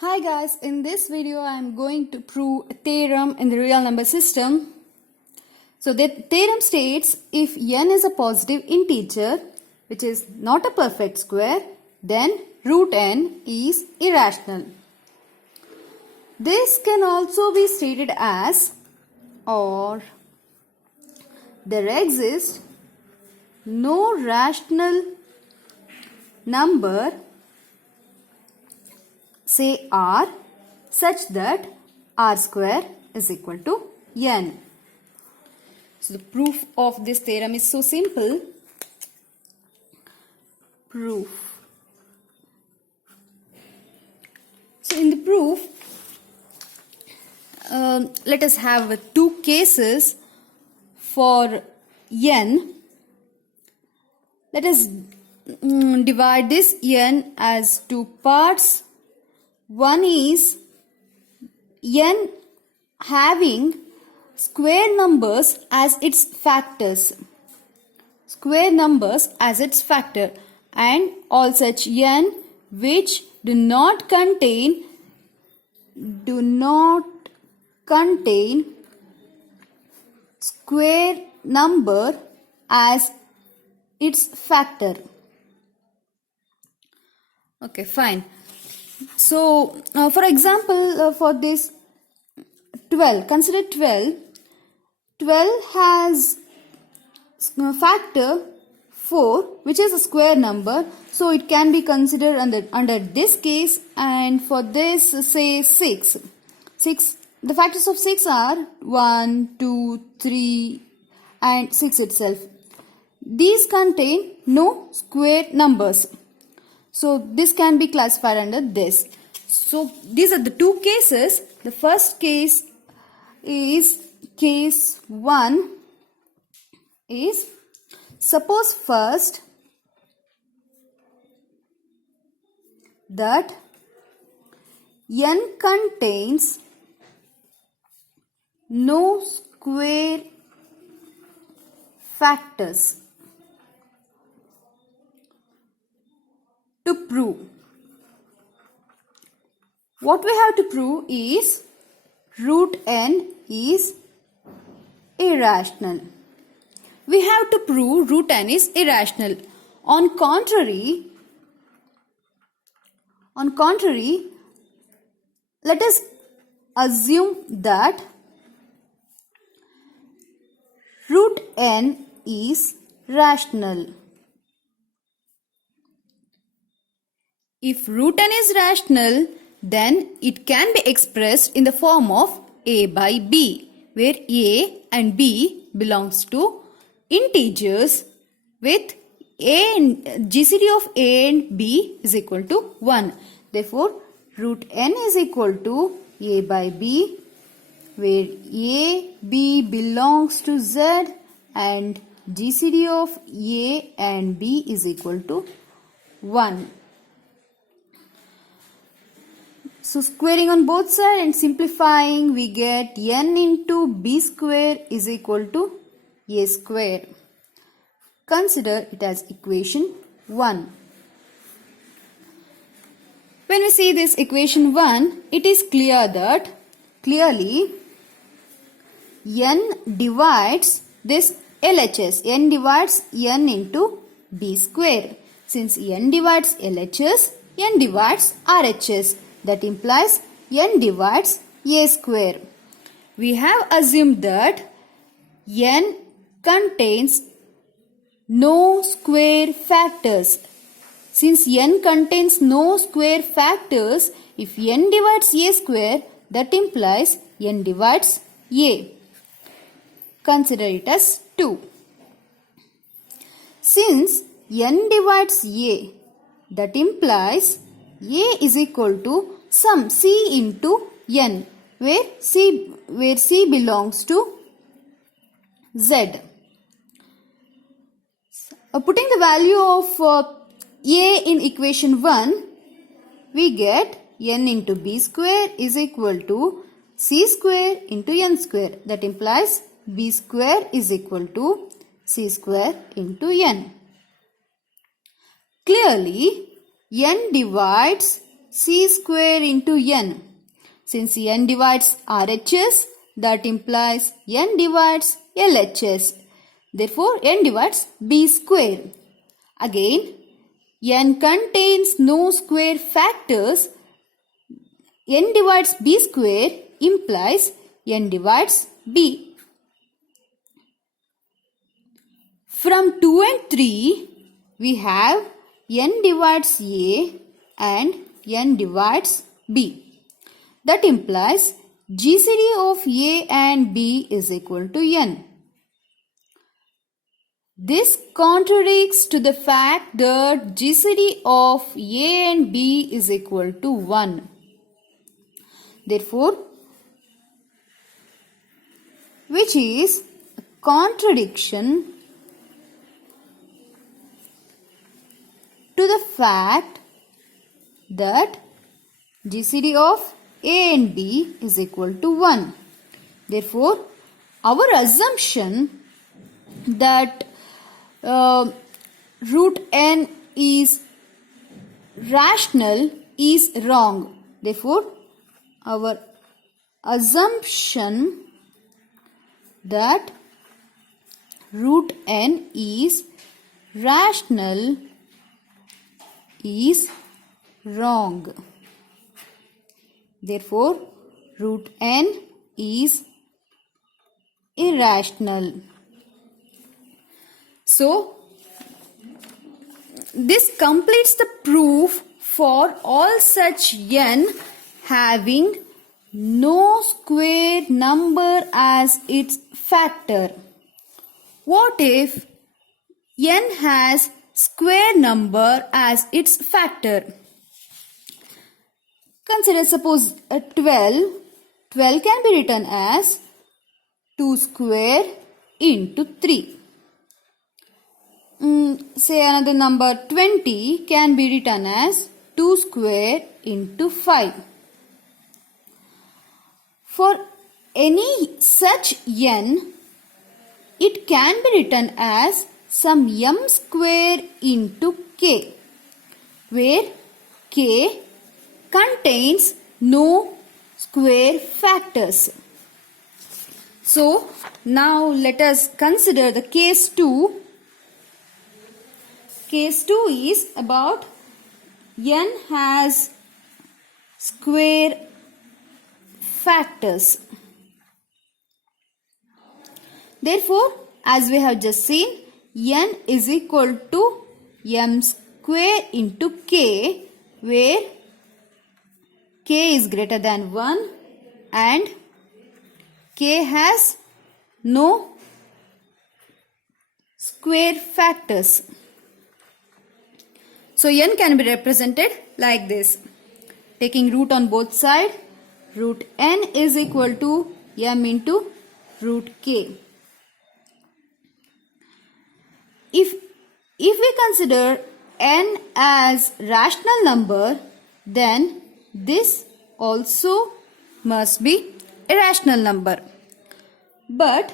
Hi guys, in this video I am going to prove a theorem in the real number system. So the theorem states if n is a positive integer which is not a perfect square, then root n is irrational. This can also be stated as, or there exists no rational number, say r, such that r square is equal to n. So the proof of this theorem is so simple. Proof. So in the proof, let us have two cases for n. Let us divide this n as two parts. One is n having square numbers as its factors. Square numbers as its factor, and all such n which do not contain square number as its factor. Okay, fine. So, for example, for this 12, consider 12. 12 has factor 4, which is a square number. So, it can be considered under this case. And for this, say 6. The factors of 6 are 1, 2, 3 and 6 itself. These contain no square numbers. So this can be classified under this. So these are the two cases. The first case is case 1 is, suppose first that n contains no square factors. To prove, what we have to prove is root n is irrational. We have to prove root n is irrational. On contrary, let us assume that root n is rational. If root n is rational, then it can be expressed in the form of a by b, where a and b belongs to integers with GCD of a and b is equal to 1. Therefore, root n is equal to a by b, where a, b belongs to z and GCD of a and b is equal to 1. So squaring on both sides and simplifying, we get n into b square is equal to a square. Consider it as equation 1. When we see this equation 1, it is clear that clearly n divides this LHS. N divides n into b square. Since n divides LHS, n divides RHS. That implies n divides a square. We have assumed that n contains no square factors. Since n contains no square factors, if n divides a square, that implies n divides a. Consider it as 2. Since n divides a, that implies a is equal to sum c into n, where c belongs to z. Putting the value of a in equation 1, we get n into b square is equal to c square into n square. That implies b square is equal to c square into n. Clearly, n divides c square into n. Since n divides RHS, that implies n divides LHS. Therefore, n divides b square. Again, n contains no square factors. N divides b square implies n divides b. From 2 and 3, we have n divides a and n divides b. That implies GCD of a and b is equal to n. This contradicts to the fact that GCD of a and b is equal to 1. Therefore, which is a contradiction to the fact that GCD of a and b is equal to 1. Therefore, our assumption that root n is rational is wrong. Therefore, our assumption that root n is rational is wrong. Therefore, root n is irrational. So, this completes the proof for all such n having no square number as its factor. What if n has square number as its factor? Consider suppose 12. 12 can be written as 2 square into 3. Say another number 20 can be written as 2 square into 5. For any such n, it can be written as some m square into k, where k contains no square factors. So, now let us consider the case 2. Case 2 is about n has square factors. Therefore, as we have just seen, n is equal to m square into k, where k is greater than 1 and k has no square factors. So, n can be represented like this. Taking root on both sides, root n is equal to m into root k. If we consider n as rational number, then this also must be a rational number. But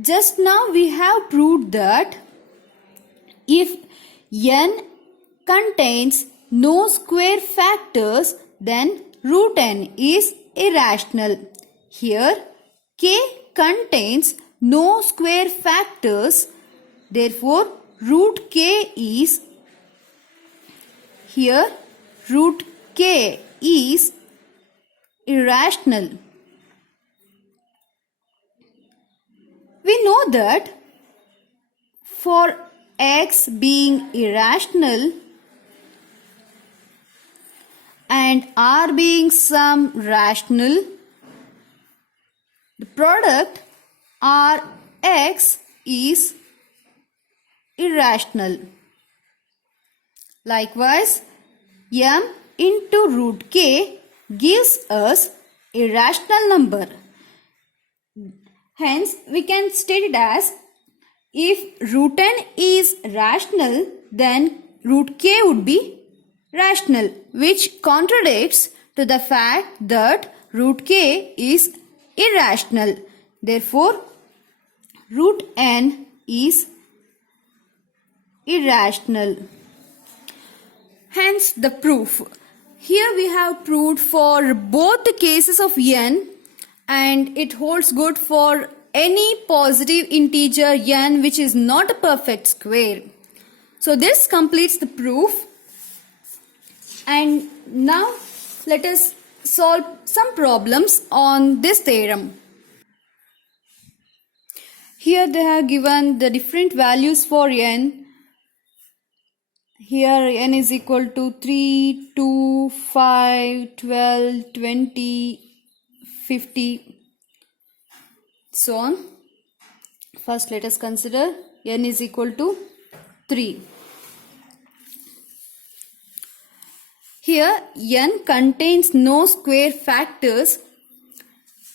just now we have proved that if n contains no square factors, then root n is irrational. Here k contains no square factors, therefore root k is irrational. We know that for x being irrational and r being some rational, the product Rx is irrational. Likewise, m into root k gives us a rational number. Hence, we can state it as if root n is rational, then root k would be rational, which contradicts to the fact that root k is irrational. Therefore, root n is irrational. Hence, the proof. Here we have proved for both the cases of n, and it holds good for any positive integer n which is not a perfect square. So this completes the proof. And now let us solve some problems on this theorem. Here they have given the different values for n. Here n is equal to 3, 2, 5, 12, 20, 50, so on. First let us consider n is equal to 3. Here n contains no square factors.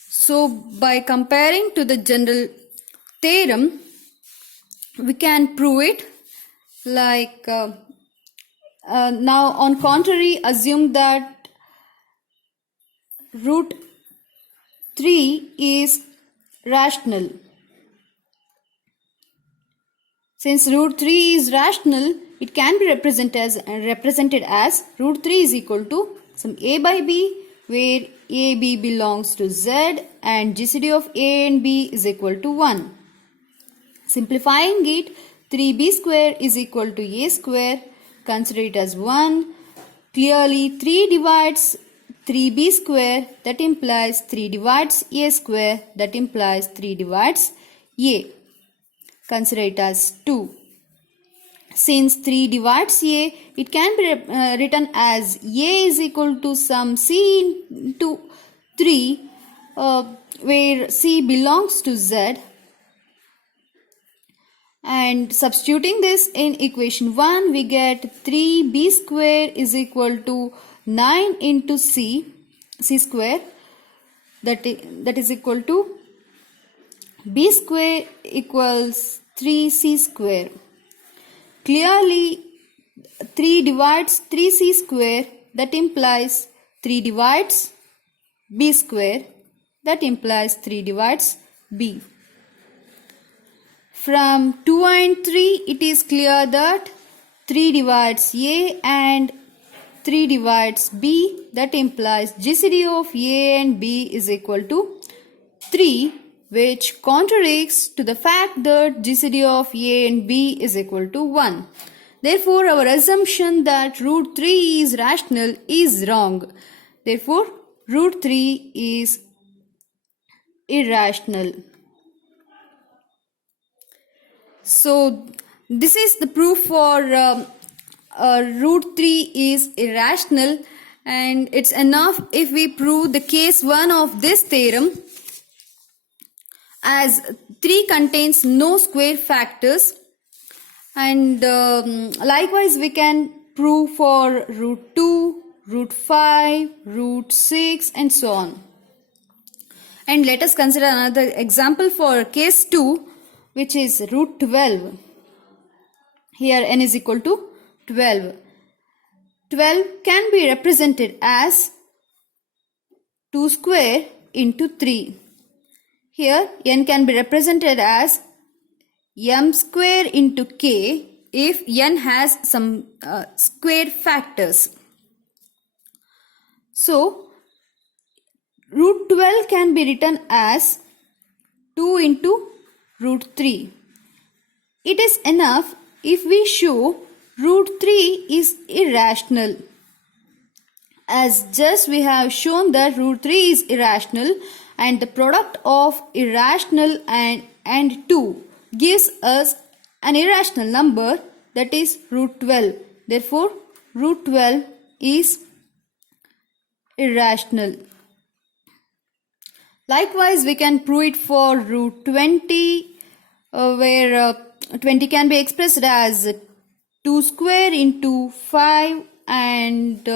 So by comparing to the general theorem, we can prove it like now on contrary, assume that root 3 is rational. Since root 3 is rational, it can be represented as root 3 is equal to some a by b, where a, b belongs to z and GCD of a and b is equal to 1. Simplifying it, 3b square is equal to a square. Consider it as 1. Clearly 3 divides 3b square, that implies 3 divides a square, that implies 3 divides a. Consider it as 2. Since 3 divides a, it can be written as a is equal to some c into 3, where c belongs to z. And substituting this in equation 1, we get 3b square is equal to 9 into c square, that is equal to b square equals 3c square. Clearly 3 divides 3c square, that implies 3 divides b square, that implies 3 divides b. From 2 and 3, it is clear that 3 divides a and 3 divides b, that implies GCD of a and b is equal to 3, which contradicts to the fact that GCD of a and b is equal to 1. Therefore, our assumption that root 3 is rational is wrong. Therefore, root 3 is irrational. So this is the proof for root 3 is irrational, and it's enough if we prove the case 1 of this theorem, as 3 contains no square factors, and likewise we can prove for root 2, root 5, root 6 and so on. And let us consider another example for case 2, which is root 12. Here n is equal to 12. 12 can be represented as 2 square into 3. Here n can be represented as m square into k if n has some square factors. So root 12 can be written as 2 into root 3. It is enough if we show root 3 is irrational. As just we have shown that root 3 is irrational, and the product of irrational and 2 gives us an irrational number, that is root 12. Therefore, root 12 is irrational. Likewise, we can prove it for root 20, where 20 can be expressed as 2 square into 5, and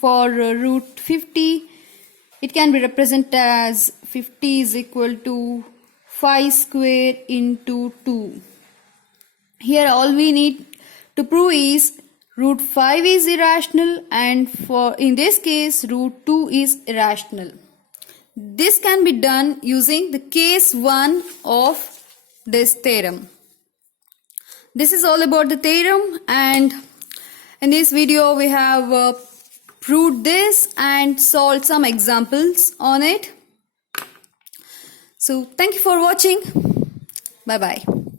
for root 50, it can be represented as 50 is equal to 5 square into 2. Here all we need to prove is root 5 is irrational, and for in this case root 2 is irrational. This can be done using the case 1 of this theorem. This is all about the theorem, and in this video we have proved this and solved some examples on it. So thank you for watching. Bye bye.